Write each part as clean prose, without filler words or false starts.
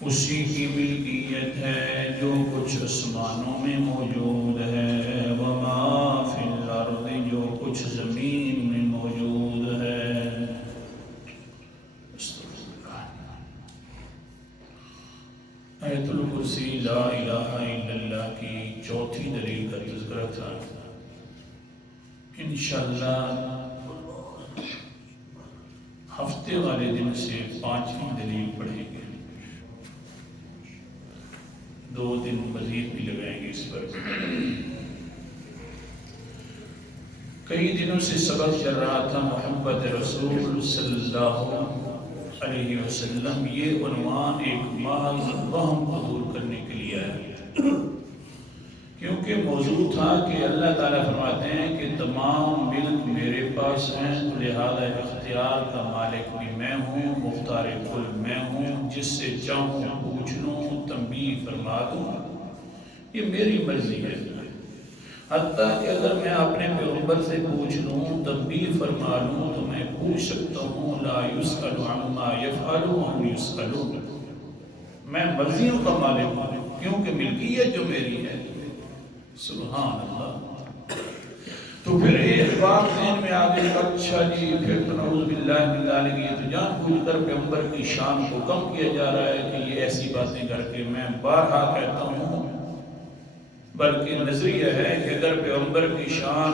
اسی کی ملکیت ہے جو کچھ آسمانوں میں موجود ہے، وما فی الارض، جو کچھ زمین میں موجود ہے۔ آیت الکرسی لا الہ الا اللہ کی چوتھی دلیل کا تذکرہ تھا۔ انشاءاللہ ہفتے والے دن سے پانچویں دلیل پڑھیں گے، 2 دن مزید بھی لگائیں گے اس پر۔ کئی دنوں سے سبق چل رہا تھا محبت رسول صلی اللہ علیہ وسلم، یہ عنوان ایک محض وہم کو دور کرنے کے لیے ہے، کیونکہ موضوع تھا کہ اللہ تعالیٰ فرماتے ہیں کہ تمام ملک میرے پاس ہیں، لہذا اختیار کا مالک بھی میں ہوں، مختار کل میں ہوں، جس سے چاہوں پوچھ لوں، تنبیہ فرما دوں، یہ میری مرضی ہے۔ حتیٰ کہ اگر میں اپنے پیغمبر سے پوچھ لوں، تنبیہ فرما لوں، تو میں پوچھ سکتا ہوں لا یسأل عما یفعل وهم یسألون، میں مرضیوں کا مالک ہوں کیونکہ ملکیت جو میری ہے۔ سبحان اللہ۔ تو پھر ایک بات ذہن میں آ گئی، اچھا جی پھر تو نعوذ باللہ من ذالک، یہ تو جان بوجھ کر پیغمبر کی شان کو کم کیا جا رہا ہے کہ یہ ایسی باتیں کر کے، میں بارہا کہتا ہوں، بلکہ نظریہ ہے کہ اگر پیغمبر کی شان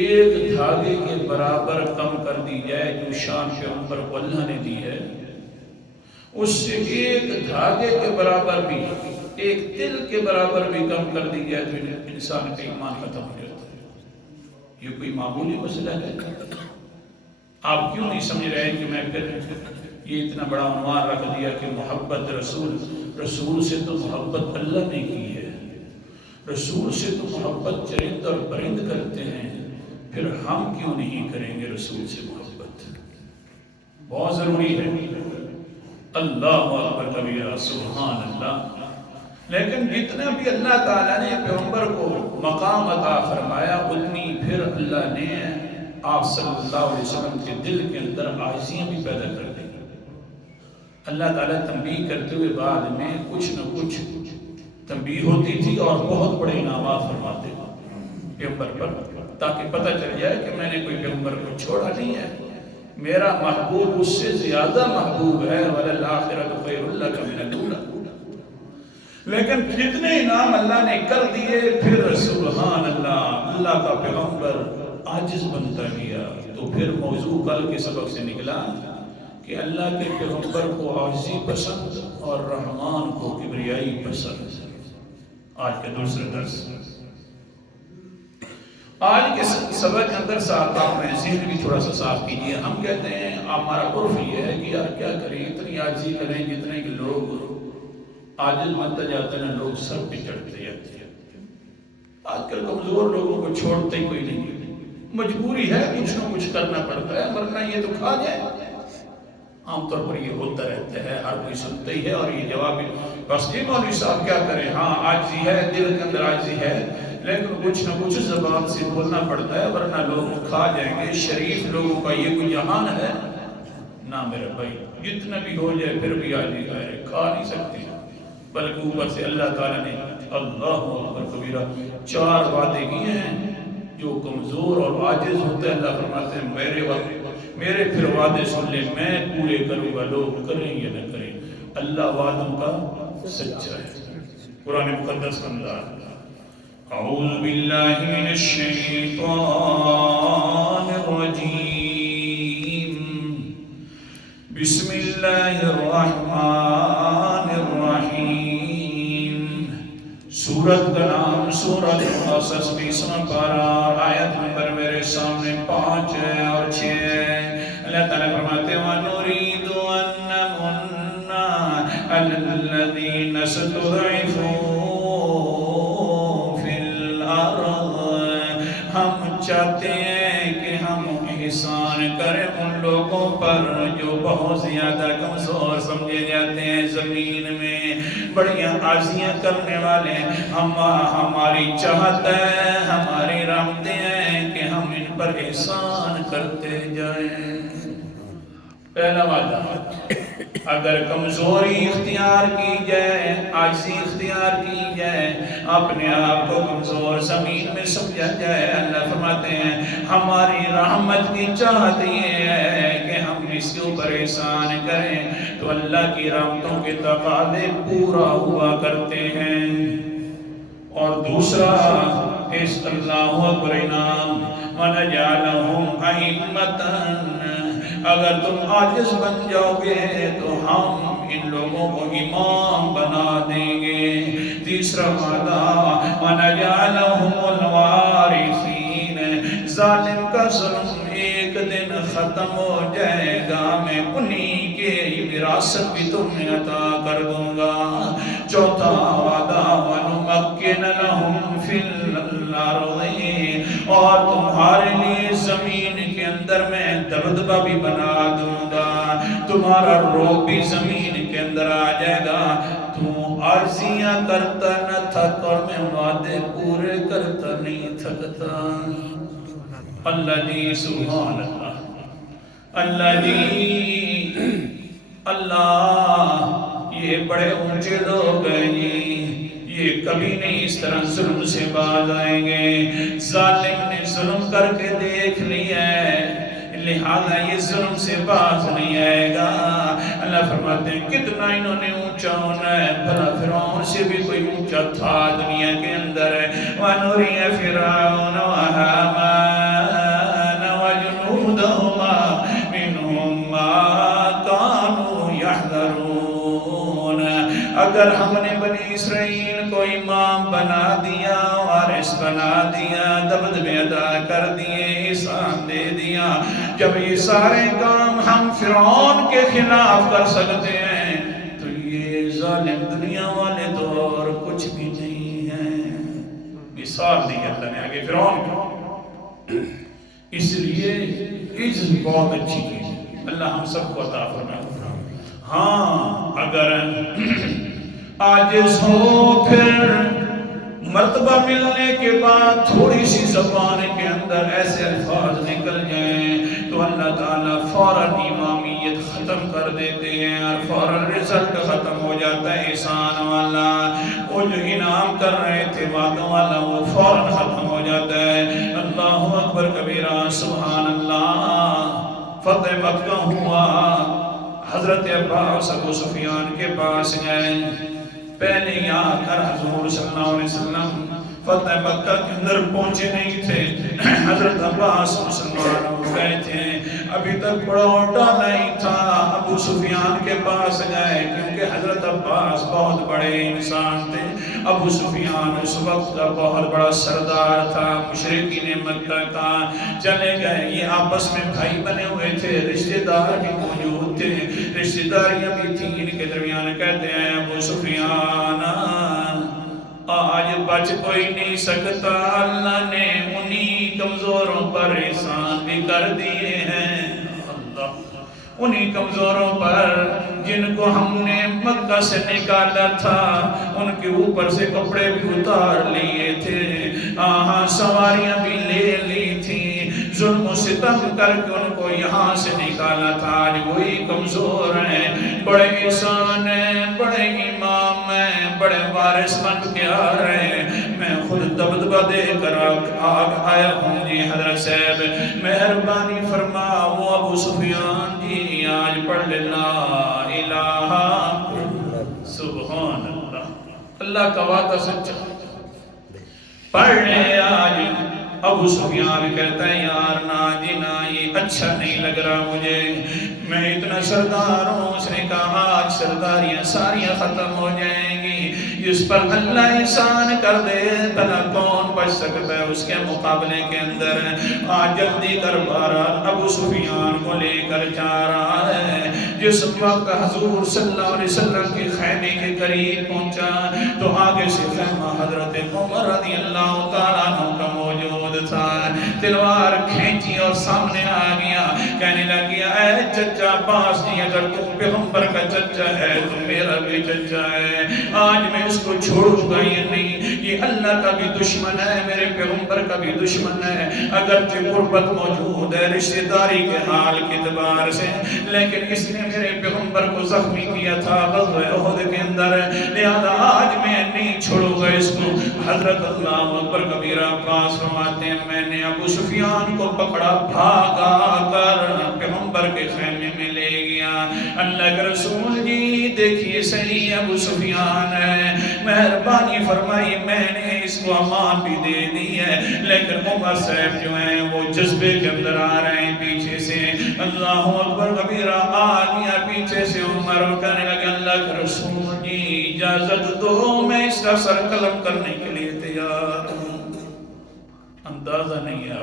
ایک دھاگے کے برابر کم کر دی جائے، جو شان پیغمبر کو اللہ نے دی ہے، اس سے ایک دھاگے کے برابر بھی، ایک تل کے برابر بھی کم کر دی جائے تو انسان کا ایمان ختم ہو جاتا ہے۔ یہ کوئی معمولی مسئلہ ہے؟ آپ کیوں نہیں سمجھ رہے کہ میں پھر یہ اتنا بڑا عنوان رکھ دیا کہ محبت رسول سے تو محبت اللہ نے کی ہے، رسول سے تو محبت چرند اور پرند کرتے ہیں، پھر ہم کیوں نہیں کریں گے رسول سے محبت؟ بہت ضروری ہے۔ اللہ اکبر کبیرہ، سبحان اللہ۔ لیکن جتنا بھی اللہ تعالیٰ نے پیغمبر کو مقام عطا فرمایا، اتنی پھر اللہ نے آپ صلی اللہ علیہ وسلم کے دل کے اندر عاجزیاں بھی پیدا کر دی۔ اللہ تعالیٰ تنبیہ کرتے ہوئے بعد میں کچھ نہ کچھ تنبیہ ہوتی تھی اور بہت بڑے انعامات فرماتے پیغمبر پر، تاکہ پتہ چل جائے کہ میں نے کوئی پیغمبر کو چھوڑا نہیں ہے، میرا محبوب اس سے زیادہ محبوب ہے، وَلَلْآخِرَةُ خَيْرٌ لَكَ مِنَ الْأُولَىٰ۔ لیکن جتنے انعام اللہ نے کر دیے، پھر سبحان اللہ، اللہ کا پیغمبر عاجز بنتا گیا۔ تو پھر موضوع کل کے سبق سے نکلا کہ اللہ کے پیغمبر کو عاجزی پسند اور رحمان کو کبریائی پسند۔ آج کا دوسرا درس، آج کے سبق کے اندر ساتھ آپ میں ذہن بھی تھوڑا سا صاف کیجیے۔ ہم کہتے ہیں، ہمارا عرف یہ ہے کہ یار کیا کریں، اتنی عاجزی کریں جتنے کہ لوگ عاجز بنتے جاتے ہیں، لوگ سر پہ چڑھتے جاتے ہیں۔ آج کل کمزور لوگوں کو چھوڑتے ہی کوئی نہیں، مجبوری ہے، کچھ نہ کچھ کرنا پڑتا ہے، ورنہ یہ تو کھا جائے۔ عام طور پر یہ ہوتا رہتا ہے، ہر کوئی سنتا ہی ہے، اور یہ جواب بس یہ مولوی صاحب کیا کریں، ہاں عاجزی ہے، دل کے اندر عاجزی ہے، لیکن کچھ نہ کچھ زبان سے بولنا پڑتا ہے، ورنہ لوگ کھا جائیں گے۔ شریف لوگوں کا یہ کوئی جہان ہے نہ میرا بھائی، جتنا بھی ہو جائے پھر بھی عاجزی کھا نہیں سکتے، بلکہ اوپر سے اللہ تعالیٰ نے اللہ اکبر کبیرہ 4 وعدے کیے ہیں۔ جو کمزور اور عاجز ہوتے ہیں، اللہ فرماتے ہیں میرے پھر وعدے سن لیں، میں پورے کروں گا، لوگ کریں یا نہ کریں، اللہ وعدوں کا سچا ہے۔ قرآن مقدس کا انداز، اعوذ باللہ من الشیطان الرجیم، بسم اللہ الرحمن الرحیم۔ سورت کا نام سورت قصص، 20واں پارہ، آیت نمبر میرے سامنے 5 ہے اور 6 ہے۔ اللہ تعالیٰ فرماتے ہیں وَنُرِيدُ أَن نَّمُنَّ عَلَى الَّذِينَ اسْتُضْعِفُوا فِي الْأَرْضِ، ہم چاہتے ہیں کہ ہم احسان کریں ان لوگوں پر جو بہت زیادہ کمزور سمجھے جاتے ہیں زمین میں، بڑی عاجزیاں کرنے والے۔ ہماری چاہت ہے، ہماری رحمتیں ہیں کہ ہم ان پر احسان کرتے جائیں۔ پہلا وعدہ اگر کمزوری اختیار کی جائے، عاجزی اختیار کی جائے، اپنے آپ کو کمزور زمین میں سمجھا جائے، اللہ فرماتے ہیں ہماری رحمت کی چاہت یہ ہے کہ ہم اس کے اوپر احسان کریں تو اللہ کی رحمتوں کے تقاضے پورا ہوا کرتے ہیں۔ اور دوسرا اس اللہ اکبر انعام وَنَجْعَلَهُمْ أَئِمَّةً، اگر تم عاجز بن جاؤ گے تو ہم ان لوگوں کو امام بنا دیں گے۔ تیسرا وعدہ وَنَجْعَلَهُمُ الْوَارِثِينَ، ظالم کا ظلم ایک دن ختم ہو جائے گا، میں انہی کے وراثت بھی تمہیں عطا کر دوں گا۔ چوتھا وعدہ وَنُمَكِّنَ لَهُمْ فِي الْأَرْضِ، اور تمہارے لیے زمین کے اندر میں دبدبہ بھی بنا دوں گا، تمہارا روح بھی زمین کے اندر آ جائے گا، تم عرضیاں کرتا نہ تھک اور میں وعدے پورے کرتا نہیں تھکتا۔ اللہ جی سبحان اللہ، اللہ جی، اللہ یہ بڑے اونچے لوگ ہیں جی، یہ کبھی نہیں اس طرح ظلم سے باز آئیں گے۔ ظالم نے ظلم کر کے دیکھ لیا ہے، لہذا یہ ظلم سے باز نہیں آئے گا۔ اللہ فرماتے ہیں کتنا انہوں نے اونچا ہونا ہے، بھلا فرعون سے بھی کوئی اونچا تھا دنیا کے اندر ہے۔ وَنُرِيَ فِرْعَوْنَ وَهَامَانَ وَجُنُودَهُمَا مِنْهُمْ مَا كَانُوا يَحْذَرُونَ، اگر ہم نے بنی اسرائیل کو امام بنا دیا، وارث بنا دیا، دبدبے عطا کر دیے، احسان دے دیا، جب یہ سارے کام ہم فرعون کے خلاف کر سکتے ہیں تو یہ ظالم دنیا والے تو اور کچھ بھی نہیں ہیں۔ مثال دی اللہ نے آگے فرعون کو، اس لیے عزت بہت اچھی چیز ہے، اللہ ہم سب کو عطا فرمائے۔ ہاں اگر عاجز ہو پھر مرتبہ ملنے کے بعد تھوڑی سی زبان کے اندر ایسے الفاظ نکل جائیں تو اللہ تعالیٰ فوراً امامیت ختم کر دیتے ہیں اور فوراً رزلٹ ختم ہو جاتا ہے۔ احسان والا وہ جو انعام کر رہے تھے وعدوں والا وہ فوراً ختم ہو جاتا ہے۔ اللہ اکبر کبیرہ، سبحان اللہ۔ فتح مکہ ہوا، حضرت عباس ابو سفیان کے پاس گئے، پہلے یہاں کر حضور صلی اللہ علیہ وسلم فتح مکہ کے اندر پہنچے نہیں تھے، حضرت عباس مسلمان ہو گئے تھے، ابھی تک بڑا ڈالا ہی تھا۔ ابو سفیان کے پاس گئے کیونکہ حضرت عباس بہت بڑے انسان تھے، ابو سفیان اس وقت کا بہت بڑا سردار تھا، مشرکین مکہ کا۔ چلے گئے، یہ آپس میں بھائی بنے ہوئے تھے، رشتہ دار بھی موجود تھے، رشتہ داریاں بھی تھیں، ان کے درمیان کہتے ہیں ابو سفیان آج بچ کوئی نہیں سکتا، اللہ نے انہی کمزوروں پر احسان بھی کر دیے ہیں۔ اللہ، انہی کمزوروں پر جن کو ہم نے مکہ سے نکالا تھا ان کے اوپر سے کپڑے بھی اتار لیے تھے، سواریاں بھی لے لی تھی، ظلم و ستم کر کے ان کو یہاں سے نکالا تھا، آج وہی کمزور ہیں، بڑے احسان ہیں، بڑے امام ہیں، بڑے وارث بن کے آ رہے ہیں، میں خود دبدبہ دے کر آیا ہوں جی حضرت صاحب مہربانی فرما۔ وہ ابو سفیان جی آج پڑھ لے لا الہ سبحان اللہ، اللہ کا وعدہ سچا، پڑھ لے آج۔ ابو سفیان کہتا ہے یار نا جی نا، یہ اچھا نہیں لگ رہا مجھے، میں اتنا سردار ہوں۔ اس نے کہا آج سرداریاں ساریاں ختم ہو جائیں گی، جس پر اللہ احسان کر دے بھلا کون بچ سکتا ہے اس کے مقابلے کے اندر۔ آج جلدی کر بارہ ابو سفیان کو لے کر جا رہا ہے۔ جس وقت حضور صلی اللہ علیہ وسلم کے خیمے کے قریب پہنچا تو آگے سے خیمہ حضرت عمر رضی اللہ تعالیٰ عنہ کا موجود تھا، تلوار کھینچی اور سامنے آ گیا، کہنے لگیا اے چچا عباس جی، اگر تم پیغمبر کا چچا ہے تو میرا بھی چچا ہے، آج میں اس کو چھوڑوں گا یا نہیں، یہ اللہ کا بھی دشمن ہے، میرے پیغمبر کا بھی دشمن ہے، اگرچہ قربت موجود ہے رشتہ داری کے حال کے اعتبار سے، لیکن اس نے میرے پیغمبر کو زخمی کیا تھا غزوہ احد کے اندر، لہذا آج میں نہیں چھوڑوں گا اس کو۔ حضرت اللہ اکبر کبیرہ عباس فرماتے ہیں میں نے ابو سفیان کو پکڑا، بھاگا کر پیغمبر کے خیمے میں لے گیا۔ اللہ کے رسول جی دیکھیے صحیح ابو سفیان ہے، مہربانی فرمائی میں نے اس کو امان بھی دے دی ہے، لیکن عمر صاحب جو ہیں وہ جذبے کے اندر آ رہے ہیں پیچھے سے۔ اللہ اکبر کبیرہ آ گیا پیچھے سے عمر، کہنے لگے اللہ کے رسول جی اجازت دو میں اس کا سر قلم کرنے کے لیے تیار ہوں۔ اندازہ نہیں ہے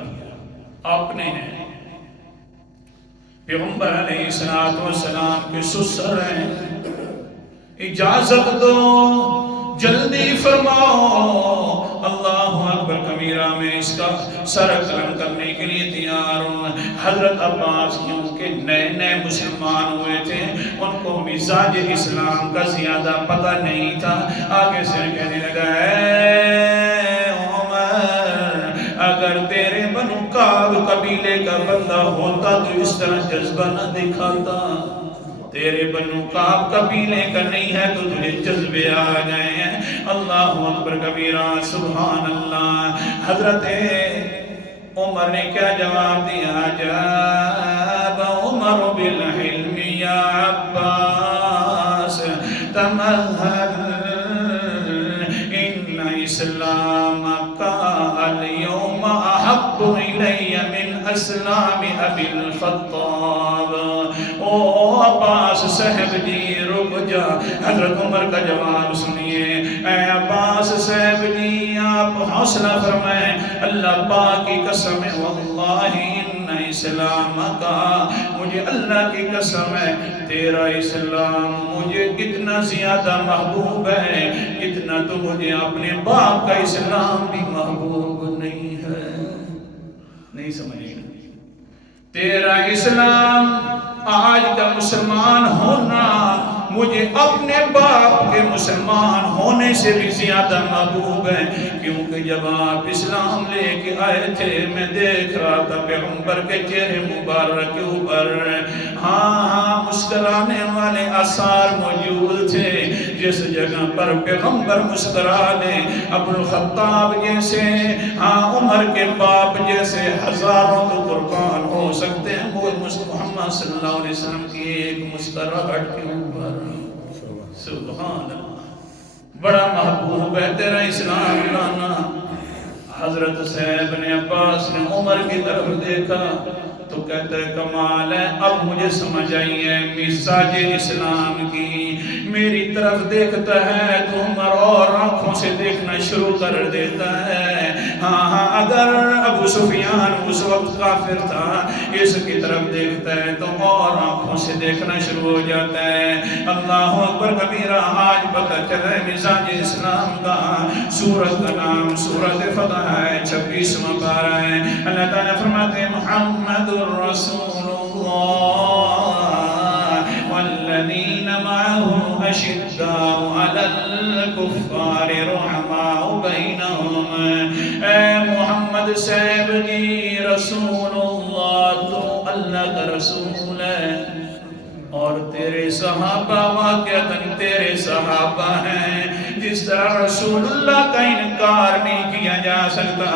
آپ نے پیغمبر علیہ السلام کے سسر ہیں، اجازت دو جلدی فرماؤ۔ اللہ اکبر کبیرہ میں اس کا سر قلم کرنے کے لیے تیار ہوں۔ حضرت عباس کیونکہ نئے نئے مسلمان ہوئے تھے، ان کو مزاج اسلام کا زیادہ پتہ نہیں تھا، آگے سے کہنے لگا اے عمر اگر تیرے بنو کعب قبیلے کا بندہ ہوتا تو اس طرح جذبہ نہ دکھاتا، تیرے بنو کعب قبیلے کا نہیں ہے تو تجھے جذبے آ گئے ہیں۔ اللہ اکبر کبیرہ سبحان اللہ۔ حضرت عمر نے کیا جواب دیا؟ جاب عمر بالحلم یا عباس تمہل ان اسلام کا اليوم احب الی من اسلام ابی الخطاب۔ او عباس صاحب جی رک جا، حضرت عمر کا جواب سنیے۔ اے عباس صاحب جی آپ حوصلہ فرمائیں، اللہ پاک کی قسم ہے واللہ ان اسلام کا، مجھے اللہ کی قسم ہے تیرا اسلام مجھے اتنا زیادہ محبوب ہے اتنا تو مجھے اپنے باپ کا اسلام بھی محبوب نہیں ہے۔ نہیں سمجھے تیرا اسلام آج کا مسلمان ہونا مجھے اپنے باپ کے مسلمان ہونے سے بھی زیادہ محبوب ہے، کیونکہ جب آپ اسلام لے کے آئے تھے میں دیکھ رہا تھا پیغمبر کے چہرے مبارک کے اوپر ہاں مسکرانے والے آثار موجود تھے۔ جس جگہ پر پیغمبر مسکرانے ابو الخطاب جیسے عمر کے باپ جیسے ہزاروں تو قربان ہو سکتے ہیں، وہ محمد صلی اللہ علیہ وسلم کی ایک مسکراہٹ کے اوپر سبحان اللہ بڑا محبوب ہے تیرا اسلام لانا۔ حضرت صاحب نے عباس نے عمر کی طرف دیکھا تو کہتا ہے کمال ہے، اب مجھے سمجھ آئی ہے مزاج اسلام کی، میری طرف دیکھتا ہے تو عمر اور آنکھوں سے دیکھنا شروع کر دیتا ہے۔ اگر ابو سفیان اس وقت کافر تھا، اس کی طرف دیکھتا ہے تو اور آنکھوں سے دیکھنا شروع ہو جاتا ہے۔ اللہ اکبر کبیرہ آج پتہ چلا ہے مزاج اسلام کا۔ سورت کا نام سورت فتح ہے، 26واں پارہ ہے۔ اللہ تعالیٰ فرماتے ہیں محمد الرسول اللہ والذین معه اشداء علی الکفار رحماء بینہم۔ اے محمد صاحب جی رسول اللہ تو اللہ کا رسول ہے اور تیرے صحابہ واقعتاً تیرے صحابہ ہیں، جس طرح رسول اللہ کا انکار نہیں کیا جا سکتا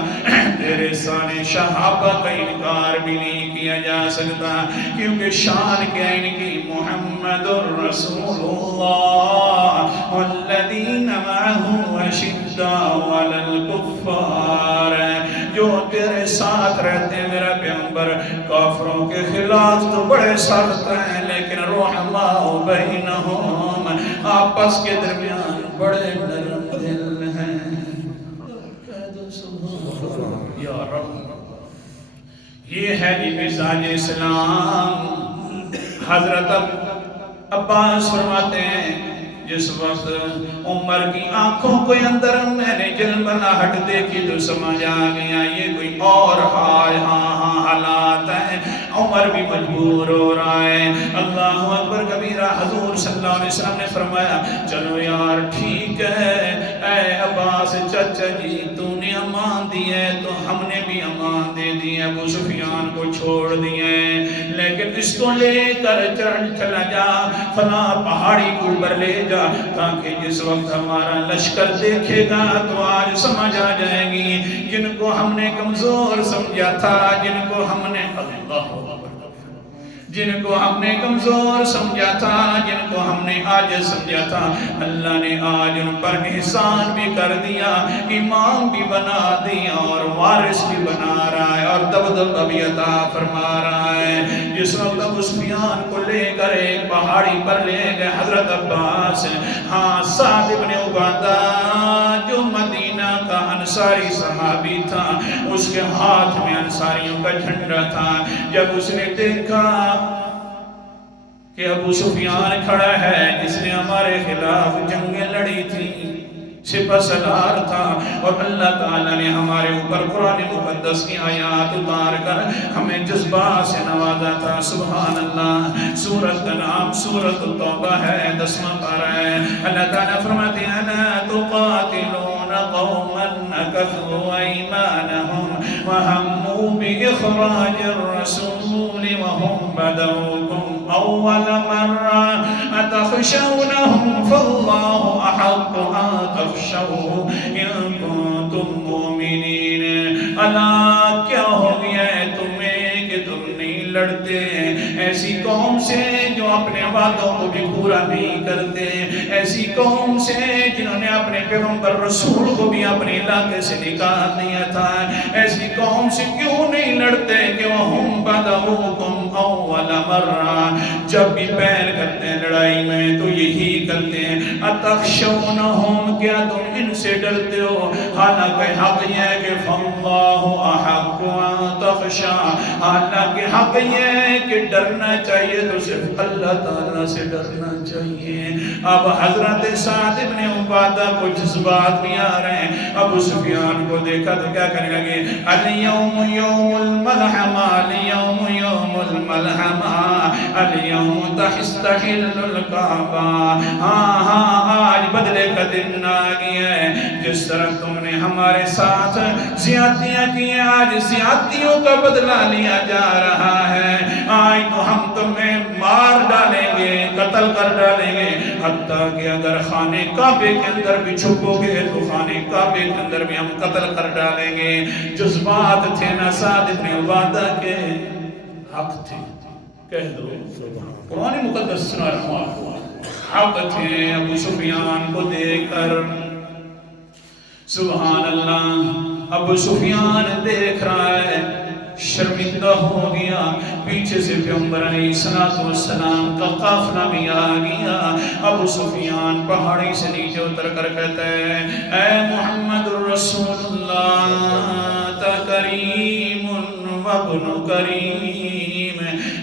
تیرے سارے صحابہ کا انکار بھی نہیں کیا جا سکتا، کیونکہ شان کیا ان کی محمد الرسول اللہ والذین معه اشداء علی الکفار، جو تیرے ساتھ رہتے ہیں میرا پیغمبر کافروں کے خلاف تو بڑے سخت ہیں لیکن رحماء بینہم آپس کے درمیان بڑے نرم دل ہیں۔ یا رب یہ ہے مزاج اسلام۔ حضرت عباس فرماتے ہیں جس وقت عمر کی آنکھوں کے اندر میں نے جلملاہٹ دیکھی تو سمجھ آ گیا یہ کوئی اور حالات ہیں۔ عمر بھی مجبور ہو رہا ہے. اللہ اکبر کبیرہ. حضور صلی اللہ علیہ وسلم نے فرمایا چلو یار ٹھیک ہے اے عباس چچا جی تو نے امان دی ہے تو ہم نے بھی امان دے دی ہے. ابو سفیان کو چھوڑ دیے لیکن اس کو لے کر چلا جا فلاں پہاڑی کو اوپر لے جا تاکہ جس وقت ہمارا لشکر دیکھے گا تو آج سمجھ آ جائے گی جن کو ہم نے کمزور سمجھا تھا جن کو ہم نے کمزور سمجھا تھا جن کو ہم نے عاجز سمجھا تھا اللہ نے آج ان پر احسان بھی کر دیا امام بھی بنا دیا اور وارث بھی بنا رہا ہے اور دبدبہ بھی عطا فرما رہا ہے. جس وقت ابو سفیان کو لے کر ایک پہاڑی پر لے گئے حضرت عباس ہاں سعد بن عبادہ جو مدینہ کا انصاری صحابی تھا اس کے ہاتھ میں انصاریوں کا جھنڈا تھا. جب اس نے دیکھا کہ ابو سفیان کھڑا ہے جس نے ہمارے خلاف جنگیں لڑی تھی سپہ سالار تھا اور اللہ تعالیٰ نے ہمارے اوپر قرآن مقدس کی آیات اتار کر ہمیں جذبات سے نوازا تھا. سبحان اللہ. سورت کا نام سورت التوبہ ہے 10واں پارہ ہے. اللہ تعالیٰ فرماتے ہیں لا تقاتلون قوما نكثوا أيمانهم وهموا بإخراج الرسول وهم بدؤوكم أول مرة أتخشونهم فالله أحق أن تخشوه إن كنتم مؤمنين. اللہ کیا ہو گیا ہے تمہیں کہ تم نہیں لڑتے ایسی قوم سے جو اپنے وعدوں کو بھی پورا نہیں کرتے, ایسی قوم سے جنہوں نے اپنے پیغمبر رسول کو بھی اپنے علاقے سے نکال دیا تھا, ایسی قوم سے کیوں نہیں لڑتے کہ وَهُمْ بَدَؤُوكُمْ أَوَّلَ مَرَّةٍ جب بھی پیر کرتے ہیں لڑائی میں تو یہی کرتے ہیں أَتَخْشَوْنَهُمْ کیا تم ان سے ڈرتے ہو, حالانکہ حق یہ ہے کہ فَاللَّهُ أَحَقُّ أَن تَخْشَىٰ حالانکہ حق یہ ہے کہ ڈرنا چاہیے تو صرف اللہ تعالیٰ سے ڈرنا چاہیے. اب حضرت سعد بن عبادہ کو جذبات بھی آ رہے ہیں. ابو سفیان کو دیکھا تو کیا کرنے لگے اليوم يوم الملحمہ اليوم يوم الملحمہ اليوم تستحل الکعبہ. ہاں آج بدلے کا دن آ گیا ہے. جس طرح تم نے ہمارے ساتھ زیادتیاں کی ہیں آج زیادتیوں کا بدلہ لیا جا رہا ہے. آج تو ہم تمہیں مار ڈالیں گے قتل کر ڈالیں گے, حتیٰ کہ اگر خانے کعبے کے اندر بھی چھپو گے تو خانے کعبے کے اندر بھی ہم قتل کر ڈالیں گے. جذبات تھے نا سعد بن عبادہ کے حق تھے. کہہ دو قرآن مقدس سنا رہا ہوں حق تھے. ابو سفیان کو دیکھ کر سبحان اللہ ابو سفیان دیکھ رہا ہے شرمندہ ہو گیا. پیچھے سے پیغمبر علیہ السلام کا قافلہ بھی آ گیا. ابو سفیان پہاڑی سے نیچے اتر کر کہتا ہے اے محمد الرسول اللہ تا کریم وابن کریم.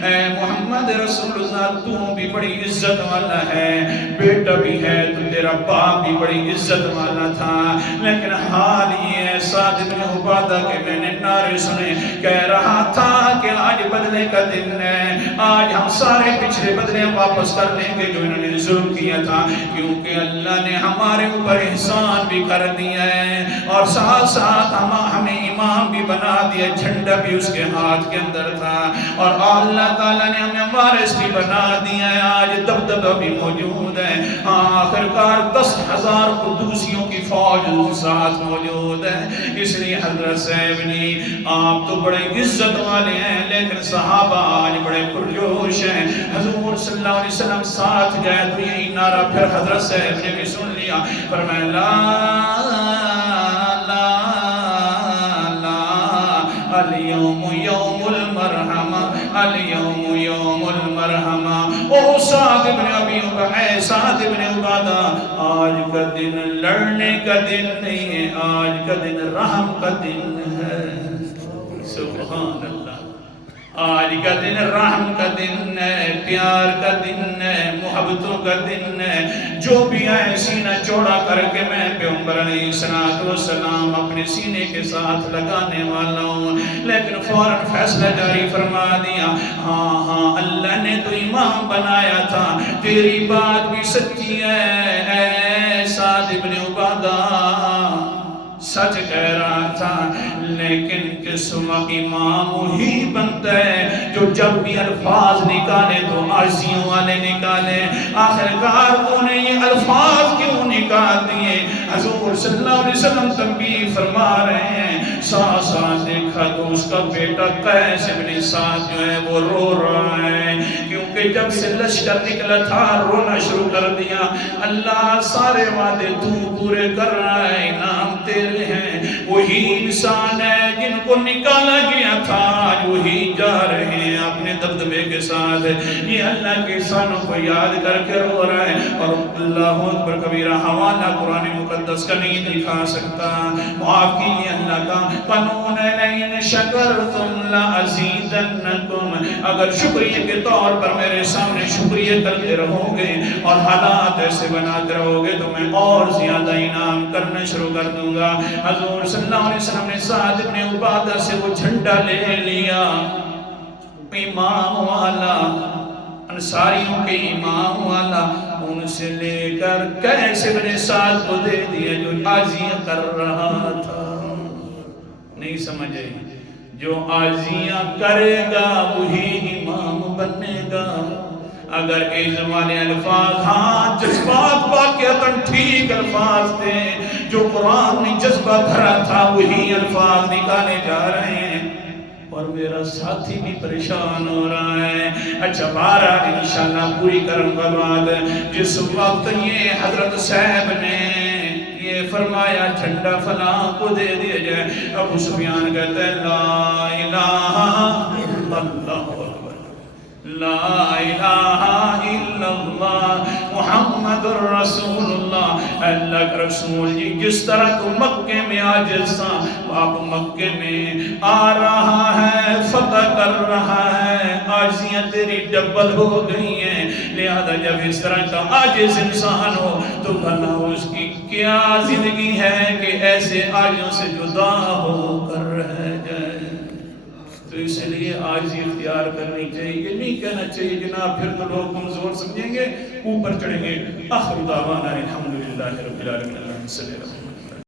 اے محمد رسول اللہ تو بھی بڑی عزت والا ہے, بیٹا بھی ہے تو تیرا باپ بھی بڑی عزت والا تھا, لیکن حال یہ سعد بن عبادہ کے میں نے نعرے سنے کہہ رہا تھا کہ آج بدلے کا دن ہے, آج ہم سارے پچھلے بدلے واپس کر لیں گے جو انہوں نے ظلم کیا تھا, کیونکہ اللہ نے ہمارے اوپر احسان بھی کر دیا ہے اور ساتھ ساتھ ہمیں امام بھی بنا دیا, جھنڈا بھی اس کے ہاتھ کے اندر تھا اور اللہ تعالیٰ نے ہمیں وارث بھی بنا دیا ہے. آج دبدبہ بھی موجود ہے. آخرکار 10,000 قدوسیوں کی فوج ساتھ موجود ہے. اس لیے حضرت صاحب نے آپ تو بڑے عزت والے ہیں لیکن صحابہ آج بڑے پرجوش ہیں. حضور صلی اللہ علیہ وسلم ساتھ گئے تو یہی نعرہ پھر حضرت صاحب نے بھی سن لیا. فرمایا لا اليوم يوم المرحمہ اليوم يوم المرحمہ. او سعد بن سعد بن عبادہ آج کا دن لڑنے کا دن نہیں ہے, آج کا دن رحم کا دن ہے. سبحان اللہ. آج کا دن رحم کا دن ہے, پیار کا دن ہے, اب تو کا دن ہے، جو بھی آئے سینہ چوڑا کر کے میں پیغمبر علیہ السلام اپنے سینے کے ساتھ لگانے والا ہوں۔ لیکن فوراً فیصلہ جاری فرما دیا، ہاں ہاں اللہ نے تو امام بنایا تھا، تیری بات بھی سچی ہے اے سعد ابن عبادہ، سچ کہہ رہا تھا، لیکن قسم امام وہی بنتا ہے جو جب بھی الفاظ نکالے تو عاجزیوں والے نکالے۔ آخرکار تو نے یہ الفاظ کیوں نکال دیے؟ حضور صلی اللہ علیہ وسلم تنبیہ فرما رہے ہیں، ساتھ ساتھ دیکھا تو اس کا بیٹا قیس ابن سعد جو ہے وہ رو رہا ہے، کیونکہ جب سے لشکر نکلا تھا رونا شروع کر دیا۔ اللہ سارے وعدے تو پورے کر رہا ہے، انعام تیرے ہیں، وہی انسان ہے جن کو نکالا گیا تھا وہی جا رہے ہیں اپنے دبدبے کے ساتھ، یہ اللہ کے احسانوں کو یاد کر کے رو رہا ہے۔ اور اللہ اکبر کبیرہ، حوالہ قرآن مقدس کا نہیں دکھا سکتا، معاف کیجئے اللہ کا قانون ہے، لئن شکرتم لأزیدنکم، اگر شکریہ کے طور پر میرے سامنے شکریہ کرتے رہو گے اور حالات ایسے بناتے رہو گے تو میں اور زیادہ انعام کرنا شروع کر دوں گا۔ حضور صلی اللہ علیہ وسلم نے سعد ابن عبادہ سے وہ جھنڈا لے لیا، امام والا، انصاریوں کے امام والا، ان سے لے کر قیس ابن سعد کو دے دیا جو عاجزیاں کر رہا تھا۔ نہیں سمجھ آئی؟ جو عاجزیاں کرے گا وہی امام بنے گا۔ اگر اے زمانے الفاظ، ہاں جذبات واقعتاً ٹھیک الفاظ تھے، جو قرآن نے جذبہ بھرا تھا وہی الفاظ نکالے جا رہے ہیں، اور میرا ساتھی بھی پریشان ہو رہا ہے۔ اچھا بہرحال انشاءاللہ پوری کرن کا بعد جس وقت یہ حضرت صاحب نے یہ فرمایا جھنڈا فلاں کو دے دیا جائے، ابو سفیان کہتا ہے لا الہ الا اللہ، لا الہ الا اللہ محمد الرسول اللہ۔ اللہ کا رسول جی جس طرح تو مکے میں عاجز تھا، اب مکے میں آ رہا ہے، فتح کر رہا ہے، عاجزیاں تیری ڈبل ہو گئی ہیں، لہذا جب اس طرح کا عاجز انسان ہو تو بھلا اس کی کیا زندگی ہے کہ ایسے عاجزوں سے جدا ہو کر رہ جائے۔ تو اس لیے عاجزی اختیار کرنی چاہیے، یہ نہیں کہنا چاہیے جناب پھر تو لوگ کمزور سمجھیں گے، اوپر چڑھیں گے۔ آخر دعوانا الحمدللہ رب العالمین، اللہ صلی اللہ علیہ وسلم۔